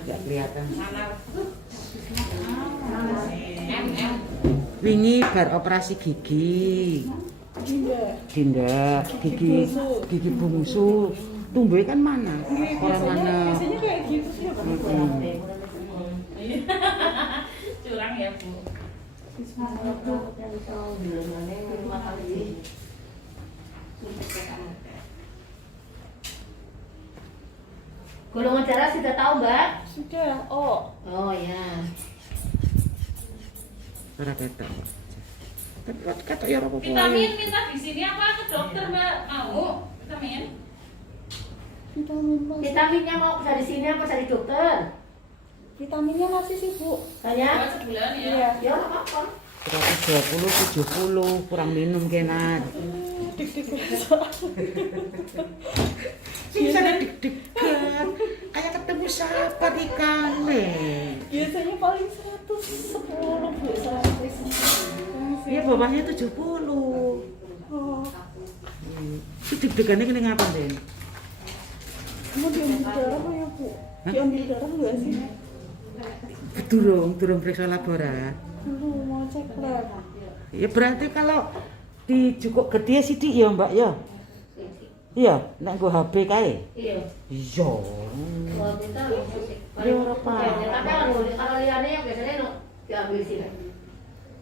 Nggak kelihatan. Wingi bar operasi gigi. Dinda, gigi bungsu. Tumbuhnya kan mana? Orang mana? Biasanya kayak gitu sih ya, Pak. Curang ya, Bu. Golongan darah sudah tahu, Mbak? Sudah. Oh Ya. Ora ketok. Tapi ketok ya ora apa-apa. Vitamin minta di sini apa ke dokter, Mbak? Mau vitamin? Vitaminnya mau dari sini apa dari dokter? Vitaminnya masih sih, Bu. Banyak? Buat sebulan ya. Iya. Ya, nggak apa-apa. 120, 70 kurang minum kenat. Bisa deg-degan. Kayak ketemu sahabat ikan Biasanya paling 110, Bu. 100. Iya bawahnya 70. Oh, Itu deg-degannya kena ngapa Den? kamu diambil darah apa ya, Bu? Diambil darah nggak sih? Durung periksa laborat. Dulu mau cek lab. Ya berarti kalau di cukup gede sidik ya Mbak ya. Iya, nek nggo HB kae. Iya. Iya. Kalau minta langsung sih. Ya, ora apa. Tapi kalau liane ya biasanya diambil sini.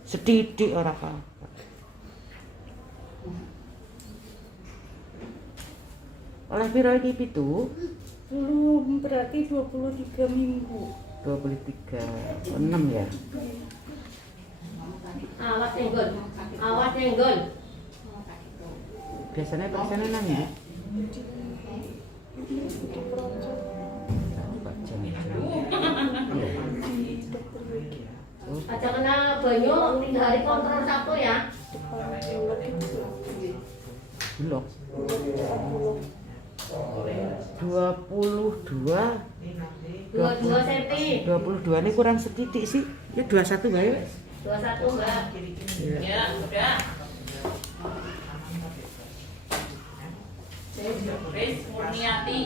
Sedidik ora apa. Oleh piro iki pitu? Dulu berarti 23 minggu. 23. 6 ya. Awas nenggol. Awas nenggol. Biasanya nang ndi? Aja kena banyu 3 hari kontrol Sabtu ya. Blok. 22 22 cm. 22 ini kurang setitik sih. Ya 21 bae. 21, Mbak. Ya, udah. Chris Murniati.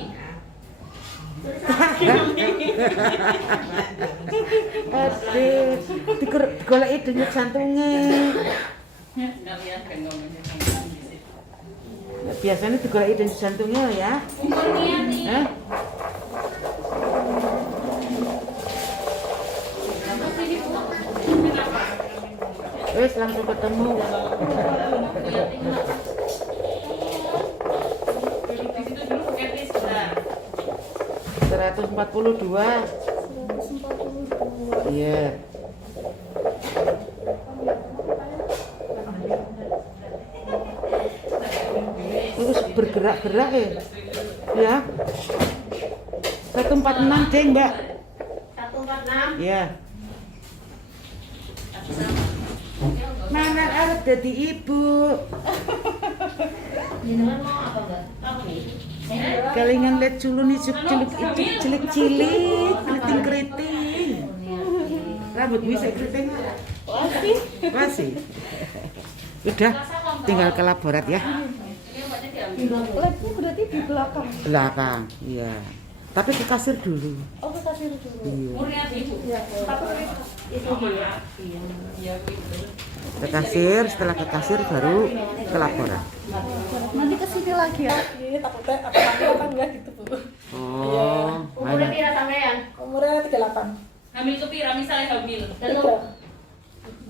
Aduh, digoleki denyut jantunge. Enggak lihat kan ngomongnya sama di situ. Ya, biasanya digoleki denyut jantungnya ya. Murniati. Hah? Terus ini Bu. Kenapa? Wes langsung ketemu. Murniati. Duduk di situ dulu pakai Chris bentar. 142. 142. Iya. Terus bergerak-gerak ya. Ya. 146 deh, Mbak. 146. Iya. Mana arep dadi ibu? Jenengan mau apa, Mbak? Apa nih? Kalingan lihat culun itu cilik-cilik, keriting-keriting. Rambut bisa keriting. Masih. Udah, tinggal ke laborat ya. Ini obatnya diambil. Labnya berarti di belakang. Belakang, iya. Tapi ke kasir dulu. Oh, ke kasir dulu. Iya. Murniati, Bu. Ya, Tapi itu dia. Iya, gitu. Ke kasir, setelah ke kasir baru ke laborat. nanti ke sini lagi ya. Iya, takutnya apa kan enggak gitu, Bu. Oh, Umurnya mana? pira sampean? Umurnya 38. Hamil ke pira misalnya hamil. Telu.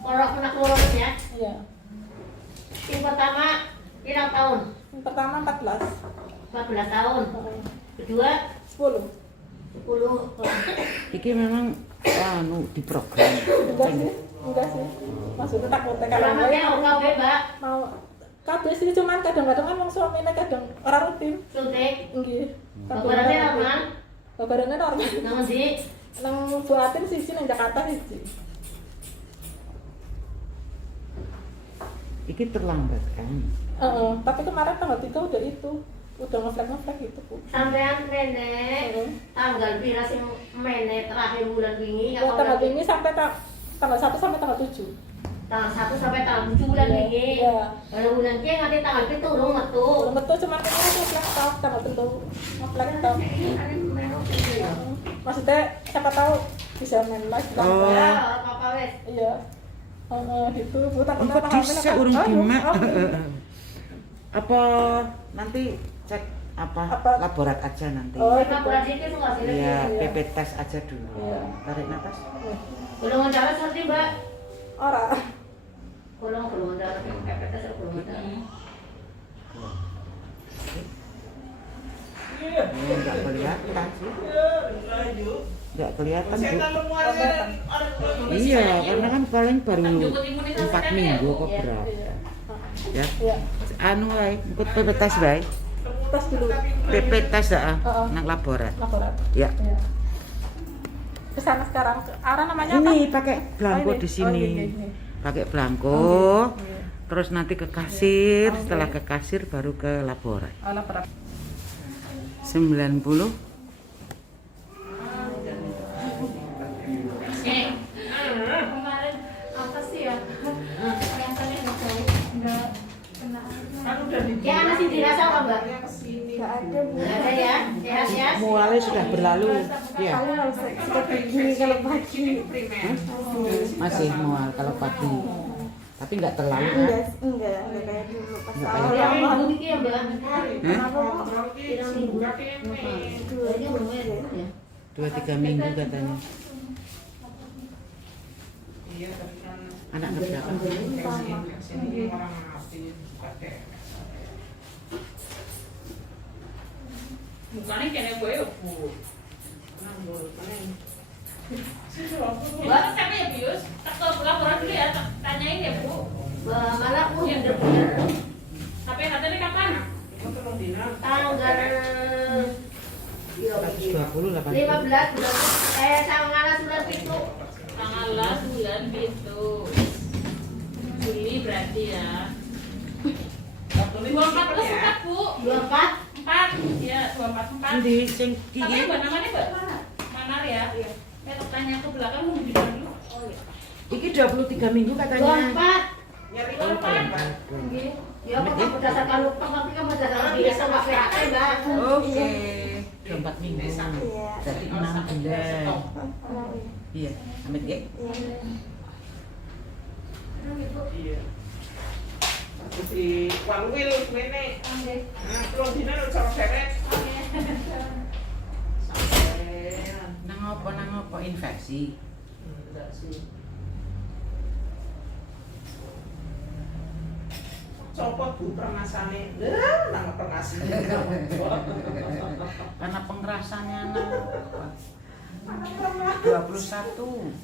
Orang kena corona ya. Iya. Yang pertama pirang tahun? Yang pertama 14. 14 tahun. Kedua 10. 10. Iki memang di program. Enggak sih. Enggak sih. Maksudnya takutnya kalau Selamatnya enggak mau gawe, Mbak. mau kabeh sih cuman kadang-kadang kan wong suamine kadang ora rutin. Suntik. Nggih. Kabarane normal. Kabarane normal. Nang ndi? Nang buatin sisi nang Jakarta siji. Iki terlambat kan? Tapi kemarin tanggal 3 udah itu. Udah ngeflag gitu, Bu. Sampean mene tanggal pira sing mene terakhir bulan wingi Ya, tanggal ini sampai tanggal 1 sampai tanggal 7. tanggal 1 sampai tanggal 7 bulan wingi. Iya. Kalau bulan ki nganti tanggal 7 urung metu. Betul cuman kemarin ngeflag tanggal 7 ngeflag Maksudnya siapa tahu bisa main live kan? Oh. Ya, apa wes. Iya. Gitu, Bu tak Engko dhisik urung dimek. Apa nanti cek apa laborat aja nanti. Oh, Laborat itu enggak sih? Iya, iya. PP tes aja dulu. Iya. Tarik nafas. Golongan darah seperti Mbak. Ora. Golongan darah PPTS atau golongan darah. Enggak kelihatan sih. Enggak kelihatan, Bu. Iya, karena kan paling baru 4 minggu kok berapa. Iya. Ya. Iya. Anu wae, ikut PP tes wae. Tes dulu. PP tes Heeh. nang laborat. Laporan. Ya. Iya. Ke sana sekarang. Arah namanya apa? Ini pakai belangko Oh, ini. di sini. Oh, ini. Pakai belangko. Iya. Terus nanti ke kasir, Oke. setelah ke kasir baru ke laborat. Oh, laporan. 90. Kemarin apa sih ya? Kelihatannya nggak kena. Ya, masih dirasa apa Mbak? Enggak ada, Bu. Nggak ada ya? Sehat ya? Mualnya sudah berlalu. Ya. Paling harus seperti gini kalau pagi. Masih mual kalau pagi. Tapi nggak terlalu kan? Enggak kayak dulu pas Nggak awal kayak- Yang minggu ini ya Mbak? Kenapa kok? Pirang minggu. Ini lumayan ya. 2-3 minggu katanya. Anak keberapa? Bukannya kayaknya gue ya, Bu. Mbak, Tapi ya, Bius, tak ke laporan dulu ya, tanyain ya, Bu. mana aku Iya. bener-bener Tapi katanya kapan? tanggal 120, 80. 15 bulan tanggal 9 itu Tanggal bulan itu. Juli berarti ya. 24 plus 4, Bu. 24 4, ya 24, 4. Di sing Tapi iki Mbak namanya Mbak Manar ya? Iya. Tanya ke belakang mau di dulu. Oh iya. iki 23 minggu katanya. 24 Nggih. ya pokoknya berdasarkan lupa tapi kan berdasarkan biasa nggak PHP Mbak. Oke. 24 minggu. Berarti 6 bulan. Iya, amit ya. Di Wangwil mene. Nah, telung dina lho cara deret. Nang apa infeksi? Copot Bu pernasane. Lah, nang pernasi. Karena pengerasannya anak. 21.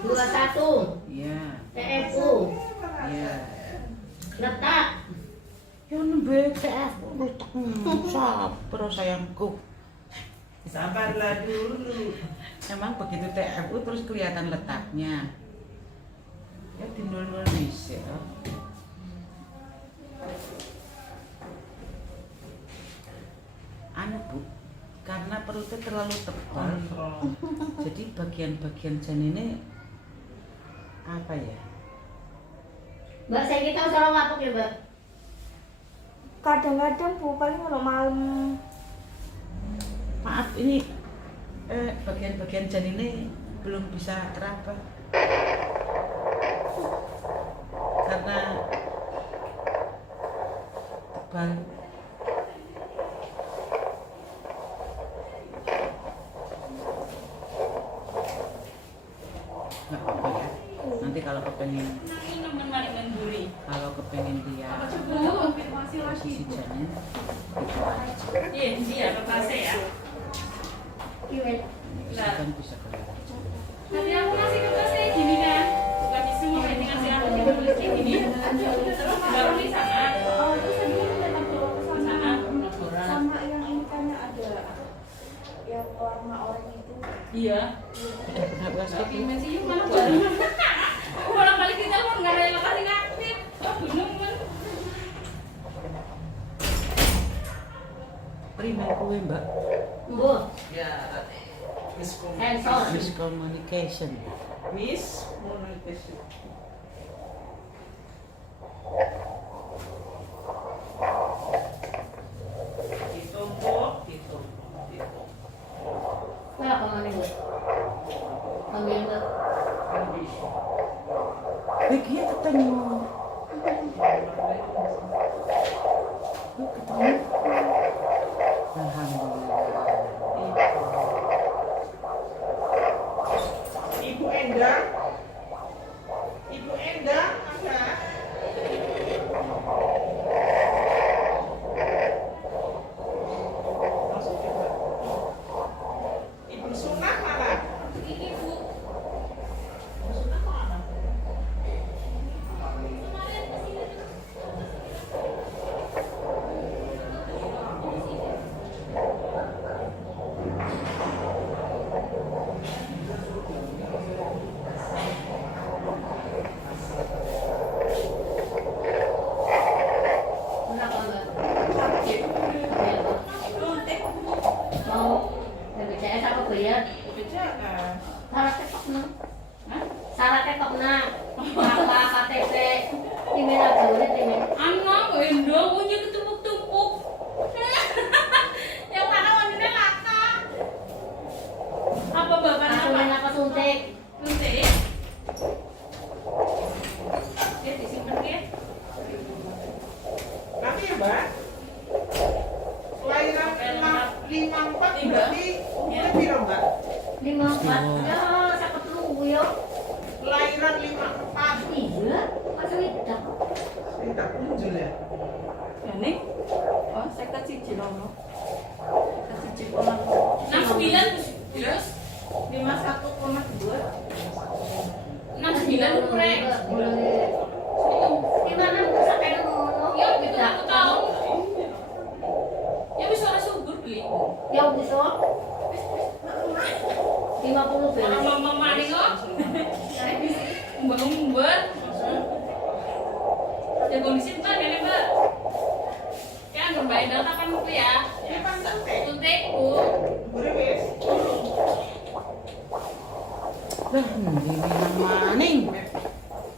21 Iya. TFU Iya. letak Ya nembe TF sabar sayangku. Sabarlah dulu. Emang begitu TFU terus kelihatan letaknya. Ya di 00 bisa. Anu Bu, karena perutnya terlalu tebal, jadi bagian-bagian janinnya apa ya? Mbak saya kita usah ngapuk ya Mbak. Kadang-kadang Bu paling kalau malam Maaf ini bagian-bagian janinnya belum bisa teraba karena tebal. Nggak apa-apa ya. Nanti kalau kepengen Ini nemen maling menduri. dia Bu, posisi janin itu aja. iya, dia kertasnya ya. Gimana? Itu kan bisa kelihatan. Nanti aku kasih kertasnya gini kan. Bukan di sini, nanti kasih aku di tulisnya gini. Terus baru di sana. oh itu saya memang bawa ke sana Sana. sama yang ini kan ada yang warna oranye itu. Iya. Udah pernah USG Tapi belum? masih mana barengan. Orang balik kita pun nggak ada lokasi aktif. Oh, bingung kan. Primer kue Mbak. Bu, Ya. sensor. Miscommunication. Miss Monetisasi. Itu Bu, itu. Kaya apa mana bu? Ambil enggak? Begitu ketemu. Ketemu. Alhamdulillah. Ibu Endang. Ibu Endang ada. Masuk coba. Ibu Sunah mana? Ini Bu. Ibu Sunah mana? Kemarin kesini. Kenapa enggak? Mau BPJS apa bu ya? BPJS. Syaratnya kok nang? Syaratnya kok nang? Apa KTP? Email aja udah email. Anak, endong, punya ketumpuk-tumpuk. Yang mana wanita laka? Apa bapak Aku main apa suntik? Suntik. Ya disimpan ya. Nanti ya, Mbak. Kelahiran 54 berarti umurnya piro, Mbak? 54. Ya, siapa tunggu yo? Kelahiran 54. Iya, macam itu. Tidak muncul ya. Ini? Oh, saya kasih cilono. Kasih cilono. 69 terus 51,2. 69 kurang. Gimana sampai ngono? Ya gitu aku tahu. Ya bisa orang subur beli. Ya bisa. 50 Orang belas. mama mani kok. Mbak. Ya kondisi mbak ya mbak. Ya nggak bayar data kan itu ya. Ini kan suntik. Suntik bu. Umurnya wis. Lah, ini nang maning.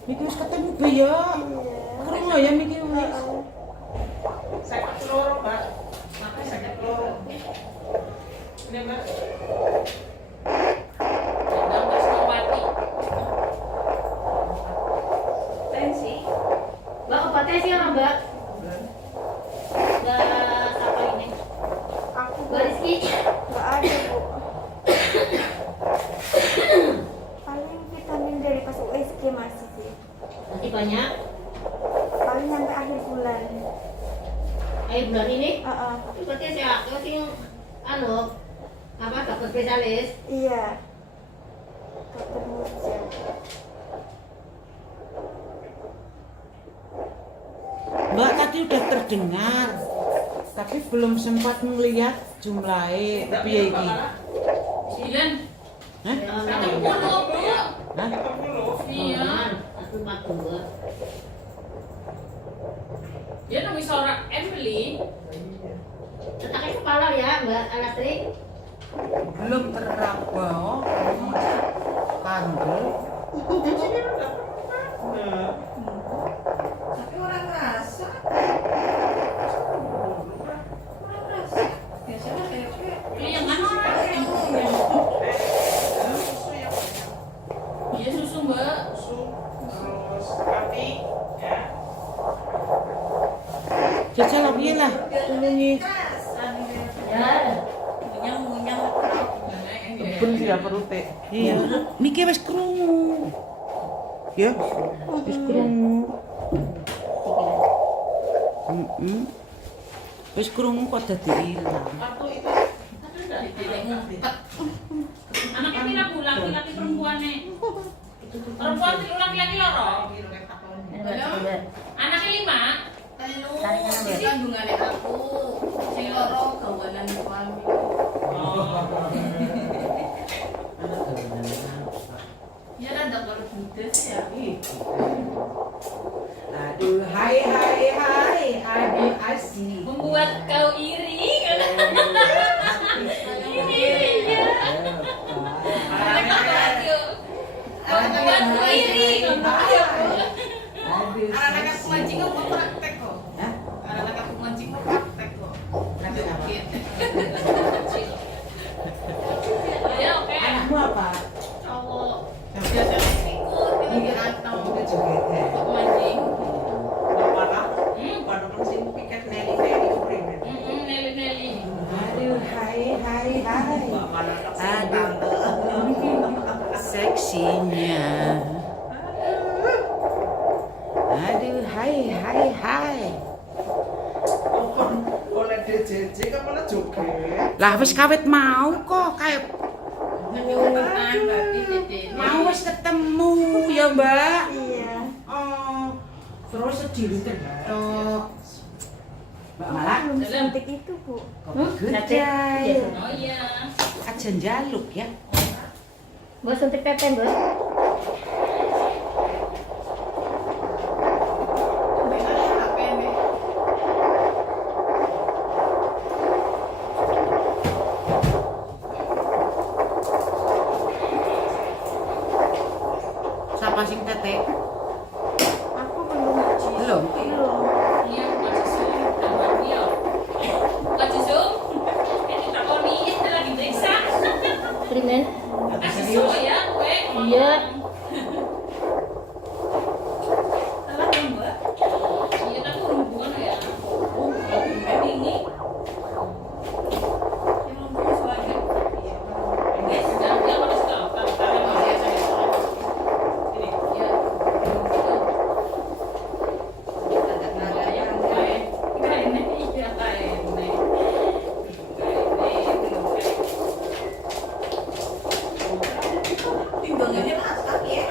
Miki wis ketemu be ya. Krungu ya Miki wis. Saya telur, Mbak. Saya telur. Ini, Mbak. Dan terus mati. Tensi. Mbak obatnya sih orang mbak. Mbak siapa ini? Aku Mbak Rizky. nggak ada bu. Paling vitamin dari pas USG masih sih. Nanti banyak. Paling sampai akhir bulan. Bulan ini. Heeh. Itu berarti saya sih anu apa dokter spesialis. Iya. Dokter Murja. Mbak tadi udah terdengar. Tapi belum sempat melihat jumlahnya piye iki. 9. Hah? Satu puluh bu. Hah? 40. Iya. Aku 42. Dia nang isora Emily. Tetaknya kepala ya Mbak Alastri. Belum teraba. Kandel. Nah, Tapi orang rasa. Orang rasa. Biasanya kayak Yang mana orang? susu yang banyak. Iya susu mbak. Susu, terus kaki, ya. Jajal piye lah? Tulungi. Ya. munyang. Ben dia perute. Iya. Miki wis krungu. Ya, wis krungu. Wis krungu kok dadi ilang. Kartu itu Anaknya pira bulan laki perempuannya. Perempuan tilu laki-laki loro. Anaknya 5. Kandungan aku. Sing loro gawanan suami. Ya rada kalau judes ya. Aduh, hai adik asih. Membuat kau iri. Iri ya. Membuat kau iri. Anak aku mancing kok praktek kok. Anak aku mancing kok praktek kok. Ya Temanmu apa? Cowok. Biasanya ikut lagi rantau. Itu joget ya. Ikut mancing. Mana? Pada kan sing piket neli primen. Neli. Aduh, hai. Mana tak Aduh. Seksinya. Aduh, hai. oleh DJJ kan malah joget. Lah wis kawit mau kok kayak Menyuruhkan berarti Dede. mau wis ketemu ya, Mbak. Iya. Oh, terus sedih tok. Mbak malah Belum cantik itu, Bu. gede. Oh iya. Aja njaluk ya. Mbak suntik pepe, Mbak. Siapa sing tete? Aku belum. Belum. Belum. Iya, bukan susu. Bukan dia. Bukan susu. Ini tak koni. Lagi periksa. Primen. Kasih susu ya, gue. Iya. Salah dong, Mbak. Iya, kan hubungan ya. Oh, ini. Yang ngomong suaranya. Guys, jangan dia harus tahu. Kan ini. Ya. Timbangannya masak ya.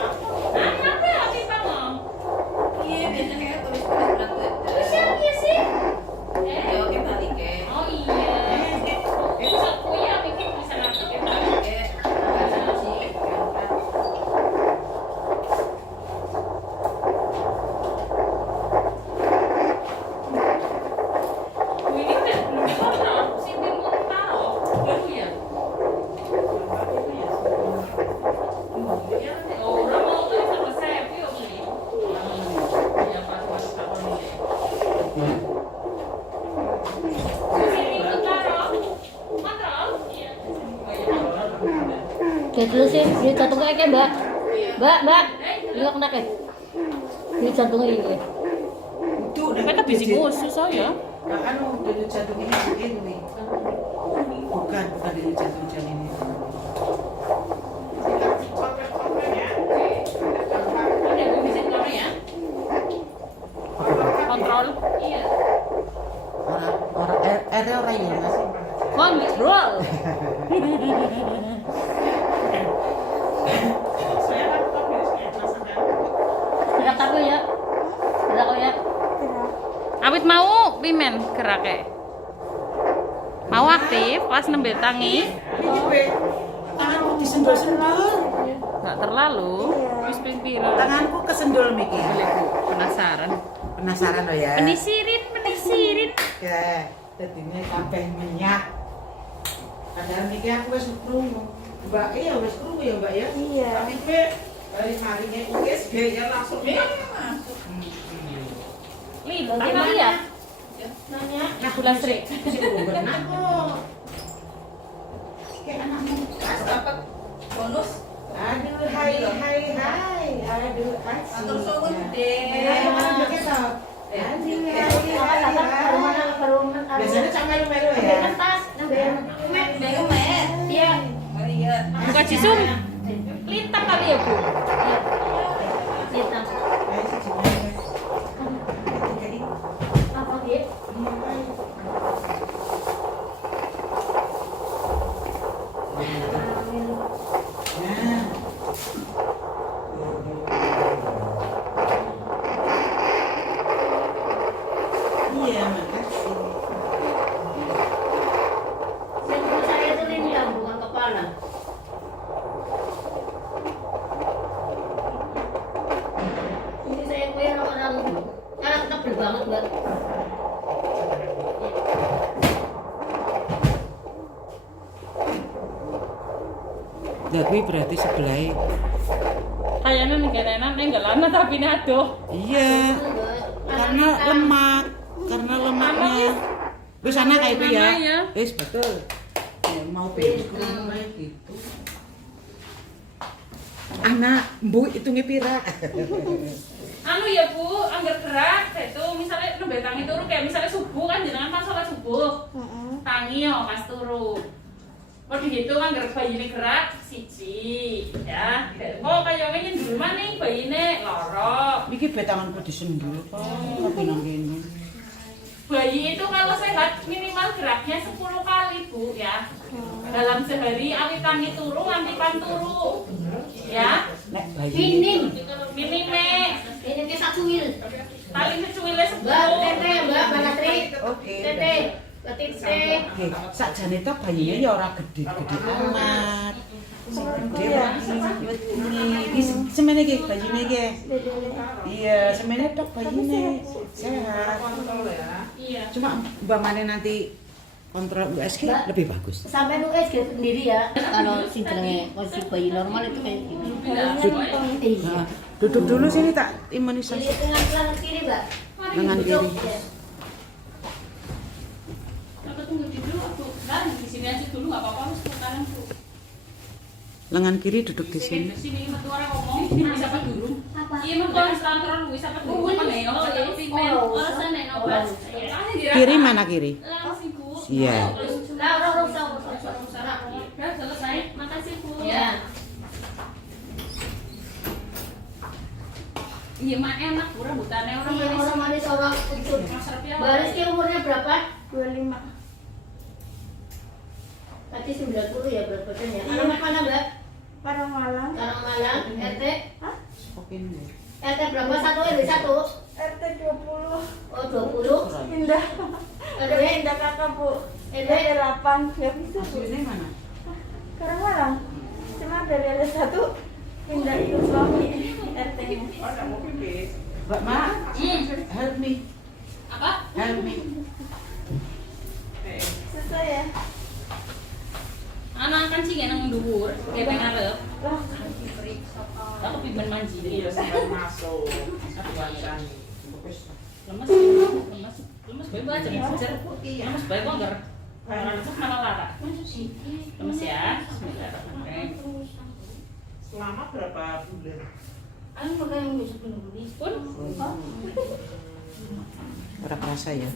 Iya, biasanya kayak tulis-tulis berat. Terus siapa sih? Oke balik ke. Oh iya. Itu punya bikin bisa ngasih kita. Ini kan belum tahu sih belum tahu. Baru ya. Orang mau tuh sama saya pion nih. Iya pas tak ini. Sini kontrol. Kontrol. Iya. Kayak dulu sih, ini jantungnya kayak Mbak. Mbak. Ini kena kayak. Ini jantungnya ini. Itu udah Mereka bisa khusus ya. Nah, anu denyut jantung ini begini. Bukan denyut jantung ini. Ada mesin kamu ya? Kontrol. Iya. Orang orang ya, Mas. Kontrol. Saya kan kopinya masakan. Gerak aku ya. Gerak aku ya. Awit mau pimen geraknya. Mau aktif pas nembe tangi. Ini gue tanganku disendul-sendul. Enggak terlalu. Wis ping pira? Tanganku kesendul Miki. Penasaran. Penasaran lo ya? Penisirin. Oke, jadinya kabeh minyak. Padahal Miki aku wis krungu. Mbak, iya wis krungu ya, Mbak ya? Iya. Tapi gue dari marinya USG ya langsung masuk. Li, gimana ya? Nanya. Nah, bulan Sri. Si benar kok. Kayak anakmu. Dapat bonus. Aduh, hai. Aduh, asik. Atur suhu gede. Ayo, mana joget toh? Aduh, hai. Biasanya cak melu-melu ya? Iya. Maria. Buka cisum. Lintang kali ya, Bu? Lintang. Ayo, si Cimel. Jadi, Apa dia? nah. Iya, makasih. Yang saya itu lintang bukan kepala. Ini saya punya orang karena tebel banget Mbak. Lah kuwi berarti sebelah. Kayaknya nih kayaknya enggak lama tapi nado. Iya, karena lemak, karena lemaknya. Wis ana kayak itu ya. Mana ya? Wis betul. Ya mau baby cream kayak gitu. Anak, Bu hitungnya pira. Anu ya Bu, anggar gerak itu misalnya nembe tangi turu kayak misalnya subuh kan jenengan pas sholat subuh. Tangi yo pas turu. Oh dihitung anggar bayine gerak siji ya. Oh kaya ngene dulu maning bayine loro. Iki betanganku disendul kok. Tapi nang kene. Bayi itu kalau sehat minimal geraknya 10 kali Bu ya. Dalam sehari awit tangi turu nganti pan turu. Ya. Nek bayi. Minim. Minim Ini ke satu wil. paling kecuile 10. Mbak, Tete, Mbak Tri. Oke. Tete, Tete. Oke, sakjane tok bayine ya ora gede-gede amat. Dia ini semene iki bayine iki. Iya, semene tok bayine. Sehat. Iya. Cuma umpamane nanti kontrol USG lebih bagus. Sampai lu sendiri ya. Kalau si jenenge posisi bayi normal itu kayak gini. Iya. Nah, duduk dulu sini tak imunisasi. Jadi dengan lengan kiri, Mbak. Lengan kiri. Aku tunggu di dulu aku. Nah, di sini aja dulu enggak apa-apa harus ke kanan Bu. Lengan kiri duduk di sini. Di sini metu orang ngomong, ini bisa apa dulu? Iya, metu orang kantor lu bisa apa dulu? Apa nih? Oh, tapi pimen. Ora sana obat. Kiri mana kiri? Langsung Bu. Iya. Nah, orang usah. Udah selesai. Makasih Bu. Ya. Iya, mah enak Bu rambutannya orang Iya, orang manis orang unsur. Mbak Rizky umurnya berapa? 25. Berarti 90 ya berat badannya. Alamat mana, Mbak? Parang Malang. Karangmalang, RT. Oke nih. RT berapa? 1 RW 1. RT 20. Oh, 20. Pindah. RW Pindah kakak Bu. RW RT 8. Gak bisa Bu. Ini mana? Parang Malang. Cuma dari RT 1 pindah ke suami RT-nya. Oh, enggak mau pipis. Mbak Ma, help me. Apa? Help me. Susah ya. Anak kan sih nang dhuwur, kayak pengarep. Lah, Aku pimen manji. Iya, sampai masuk. Aku baca. Lemes, lemes bae baca belajar. Lemes bae kok enggak. Orang itu malah lara. Lemes ya. Bismillahirrahmanirrahim. Selama berapa bulan? Anu pakai yang bisa beli. Pun Ora kerasa ya.